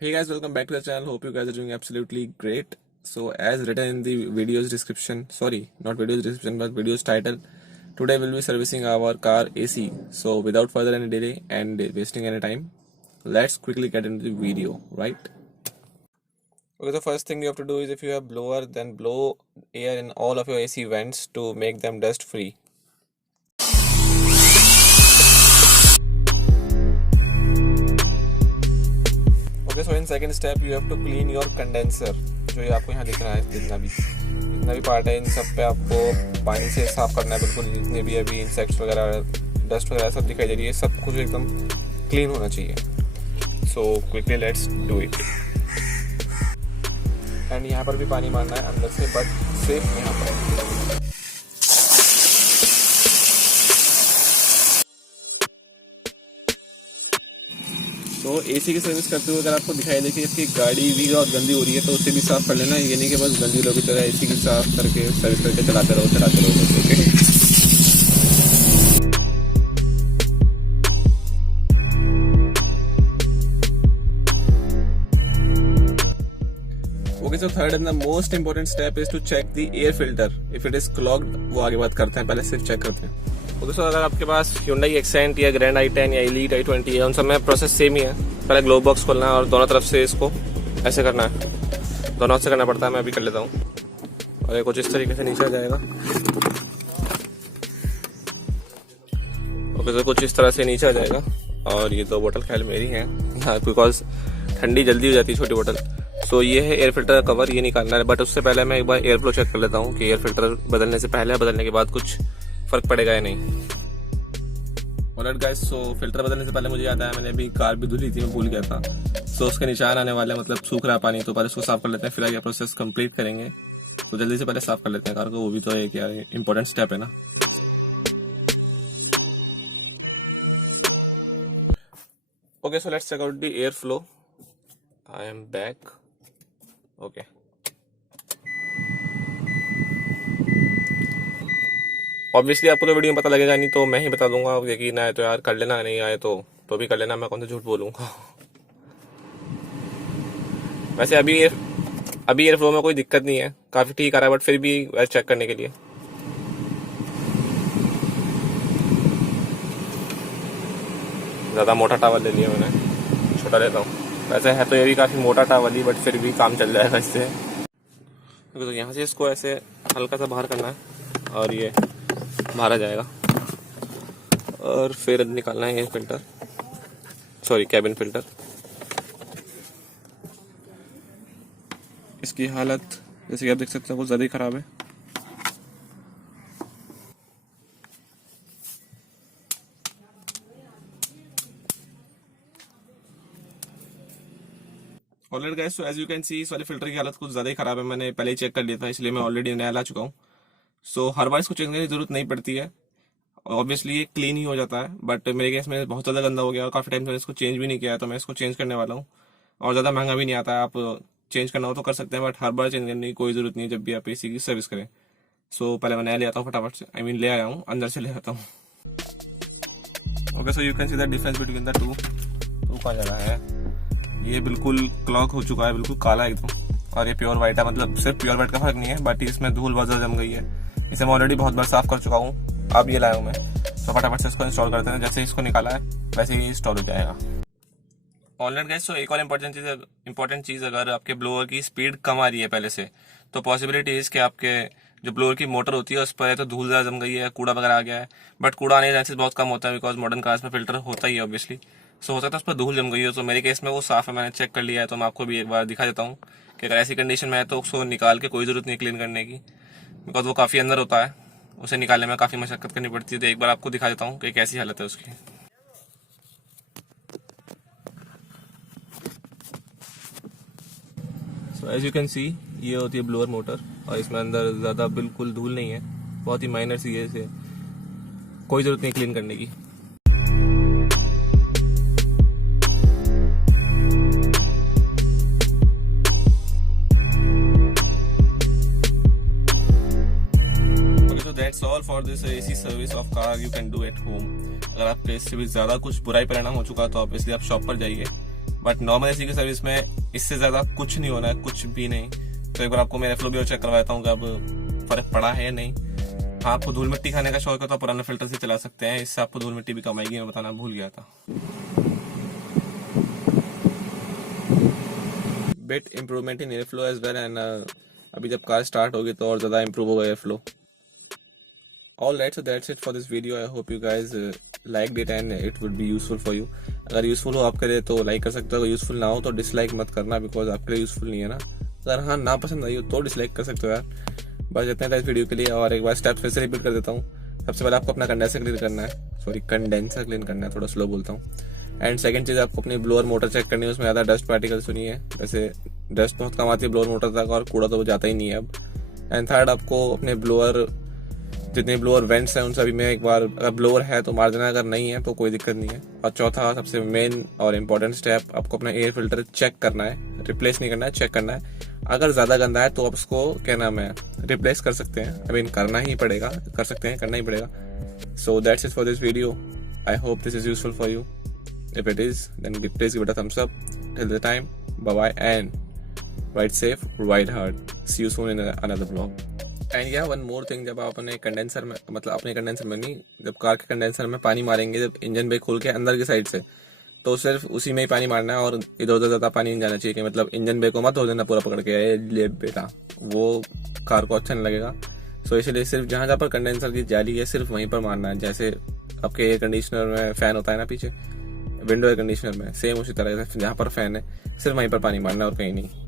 Hey guys, welcome back to the channel. Hope you guys are doing absolutely great. So as written in the video's description, sorry, not video's description, but video's title, today we'll be servicing our car AC. So without further any delay and wasting any time, let's quickly get into the video, right? Okay, the first thing you have to do is if you have blower, then blow air in all of your AC vents to make them dust free. Okay so in second step you have to clean your condenser. जो ये आपको यहाँ दिख रहा है जितना भी part है इन सब पे आपको पानी से साफ करना है बिल्कुल। जितने भी अभी इंसेक्ट्स वगैरह डस्ट वगैरह सब दिखाई दे रही है सब कुछ एकदम क्लीन होना चाहिए। So quickly let's do it. And यहाँ पर भी पानी मारना है अंदर से बट सेफ यहाँ पर। तो एसी की सर्विस करते हुए अगर आपको दिखाई दे कि इसकी गाड़ी भी बहुत गंदी हो रही है तो उसे भी साफ़ कर लेना। ये नहीं कि बस गंदी लोगों की तरह एसी की साफ करके सर्विस करके चलाते रहो बस। Okay so third and the most important step is to check the air filter. If it is clogged वो आगे बात करते हैं, पहले सिर्फ चेक करते हैं। तो दोस्तों अगर आपके पास Hyundai एक्सेंट या ग्रैंड i10 या एलीट i20 है, उन सब में प्रोसेस सेम ही है। पहले ग्लोव बॉक्स खोलना है और दोनों तरफ से इसको ऐसे करना है, दोनों से करना पड़ता है। मैं अभी कर लेता हूँ और ये कुछ इस तरीके से नीचे आ जाएगा। ओके तो कुछ इस तरह से नीचे आ जाएगा और ये दो बोतल ख्याल मेरी हैं बिकॉज ठंडी जल्दी हो जाती है छोटी बोतल। सो ये है एयर फिल्टर का कवर, ये निकालना है। बट उससे पहले मैं एक बार एयर फ्लो चेक कर लेता हूँ कि एयर फिल्टर बदलने से पहले बदलने के बाद कुछ फर्क पड़ेगा या नहीं। ऑलराइट गाइस, सो फिल्टर बदलने से पहले मुझे याद आया मैंने अभी कार भी धुली थी, मैं भूल गया था। सो उसके निशान आने वाले मतलब सूख रहा पानी, तो पहले उसको साफ कर लेते हैं, फिर आगे प्रोसेस कंप्लीट करेंगे। तो जल्दी से पहले साफ कर लेते हैं कार को, वो भी तो एक यार इंपॉर्टेंट स्टेप है ना। Okay so let's check out the air flow. I am back. Okay obviously आपको तो वीडियो में पता लगेगा नहीं, तो मैं ही बता दूंगा। यकीन आए तो यार कर लेना, नहीं आए तो भी कर लेना, मैं कौन सा झूठ बोलूंगा। वैसे अभी एयर फ्लो में कोई दिक्कत नहीं है, काफी ठीक आ रहा है, बट फिर भी चेक करने के लिए ज्यादा मोटा टावल ले लिया मैंने, छोटा लेता हूँ। वैसे है तो ये भी काफी मोटा टावल ही, बट फिर भी काम चल जाएगा इससे। तो यहाँ से इसको ऐसे हल्का सा बाहर करना है और ये बाहर आ जाएगा और फिर निकालना है air filter, sorry cabin filter. इसकी हालत जैसे कि आप देख सकते हैं कुछ ज़्यादा ही ख़राब है। Already guys, so as you can see इस वाले फिल्टर की हालत कुछ ज़्यादा ही ख़राब है। मैंने पहले ही चेक कर लिया था, इसलिए मैं ऑलरेडी नया ला चुका हूँ। सो हर बार इसको चेक करने की जरूरत नहीं पड़ती है, ऑब्वियसली ये क्लीन ही हो जाता है। बट मेरे केस में बहुत ज़्यादा गंदा हो गया और काफ़ी टाइम से मैंने इसको चेंज भी नहीं किया है, तो मैं इसको चेंज करने वाला हूँ। और ज़्यादा महंगा भी नहीं आता है, आप चेंज करना हो तो कर सकते हैं, बट हर बार चेंज करने की कोई ज़रूरत नहीं है जब भी आप एसी की सर्विस करें। सो पहले मैं नया ले आता हूँ फटाफट से, ले आया हूँ, अंदर से ले आता हूँ। Okay so you can see the difference between the two. तो कहाँ जा रहा है, ये बिल्कुल क्लॉक हो चुका है, बिल्कुल काला एकदम, और ये प्योर वाइट है। मतलब सिर्फ प्योर वाइट का फर्क नहीं है, बट इसमें धूल वजह जम गई है। इसे मैं ऑलरेडी बहुत बार साफ कर चुका हूँ, अब ये लाया हूँ मैं। तो फटाफट से इसको इंस्टॉल करते हैं। जैसे इसको निकाला है वैसे ही इंस्टॉल हो जाएगा। ऑनलाइन गाइस, तो एक और इम्पोर्टेंट चीज़ अगर आपके ब्लोअर की स्पीड कम आ रही है पहले से, तो पॉसिबिलिटी इज़ कि आपके जो ब्लोअर की मोटर होती है उस पर तो धूल ज़्यादा जम गई है, कूड़ा वगैरह आ गया है। बट कूड़ा आने के चांसेस बहुत कम होता है, बिकॉज मॉडर्न कार्स में फिल्टर होता ही है ऑब्वियसली। सो हो सकता है उस पर धूल जम गई हो। तो मेरे केस में वो साफ़ है, मैंने चेक कर लिया है। तो मैं आपको भी एक बार दिखा देता हूँ कि अगर ऐसी कंडीशन में है तो उसको निकाल के कोई ज़रूरत नहीं क्लीन करने की, बिकॉज वो काफ़ी अंदर होता है, उसे निकालने में काफ़ी मशक्कत करनी पड़ती है। तो एक बार आपको दिखा देता हूँ कि कैसी हालत है उसकी। So as you can see ये होती है ब्लोअर मोटर, और इसमें अंदर ज़्यादा बिल्कुल धूल नहीं है, बहुत ही माइनर सी है, इसे कोई ज़रूरत नहीं क्लीन करने की। That's all for this AC service of car you can do at home। अगर आपके इससे भी ज़्यादा कुछ बुराई परिणाम हो चुका तो ऑब्वियसली आप शॉप पर जाइए, बट नॉर्मल एसी की सर्विस में इससे ज़्यादा कुछ नहीं होना है, कुछ भी नहीं। तो एक बार आपको मैं एयरफ्लो भी चेक करवाता हूँ कि अब फ़र्क पड़ा है या नहीं। हाँ, आपको धूल मिट्टी खाने का शौक है तो आप पुराने फिल्टर से चला सकते हैं, इससे आपको धूल मिट्टी भी कम आएगी, मैं बताना भूल गया था। Bit improvement in air flow as well, and अभी जब कार स्टार्ट होगी तो और ज़्यादा इम्प्रूव होगा air flow. All right, so that's it for this video. I hope you guys liked it and it would be useful for you. अगर useful हो आपके लिए तो लाइक कर सकते हो, अगर यूजफुल ना हो तो डिसलाइक मत करना, बिकॉज आपके लिए यूजफुल नहीं है ना। अगर हाँ ना पसंद आई हो तो डिसलाइक कर सकते हो यार। बस इतना था इस वीडियो के लिए, और एक बार स्टेप फिर से रिपीट कर देता हूँ। सबसे पहले आपको अपना कंडेंसर क्लीन करना है, कंडेंसर क्लीन करना है, थोड़ा स्लो बोलता हूँ। एंड सेकंड चीज़, आपको अपनी ब्लोअर मोटर चेक करनी है, उसमें ज़्यादा डस्ट पार्टिकल्स नहीं है। वैसे डस्ट बहुत कम आती है ब्लोअर मोटर तक, और कूड़ा तो वो जाता ही नहीं है अब। एंड थर्ड, आपको अपने ब्लोअर जितने ब्लोअर वेंट्स हैं उन सभी में एक बार, अगर ब्लोअर है तो मार देना, अगर नहीं है तो कोई दिक्कत नहीं है। और चौथा सबसे मेन और इम्पोर्टेंट स्टेप, आपको अपना एयर फिल्टर चेक करना है, रिप्लेस नहीं करना है, चेक करना है। अगर ज़्यादा गंदा है तो आप उसको क्या नाम है रिप्लेस कर सकते हैं, आई मीन करना ही पड़ेगा, कर सकते हैं, करना ही पड़ेगा। So that's it for this video. I hope this is useful for you. If it is then please give it a thumbs up. Till the time, bye bye and ride safe, ride hard. See you soon in another blog. And yeah one more thing, जब आप अपने condenser में, मतलब अपने condenser में नहीं, जब car के कंडेंसर में पानी मारेंगे, जब इंजन ब्रेक खोल के अंदर की साइड से, तो सिर्फ उसी में ही पानी मारना है, और इधर उधर ज़्यादा पानी नहीं जाना चाहिए कि मतलब इंजन ब्रेक को मत हो देना पूरा पकड़ के, ले बेटा, वो कार को अच्छा नहीं लगेगा। सो इसलिए सिर्फ जहाँ जहाँ पर कंडेंसर की जाली है सिर्फ वहीं पर मारना है। जैसे आपके एयर कंडीशनर में फ़ैन होता है ना पीछे, विंडो एयर कंडीशनर में, सेम उसी तरह से जहाँ पर फ़ैन है सिर्फ वहीं पर पानी मारना है और कहीं नहीं।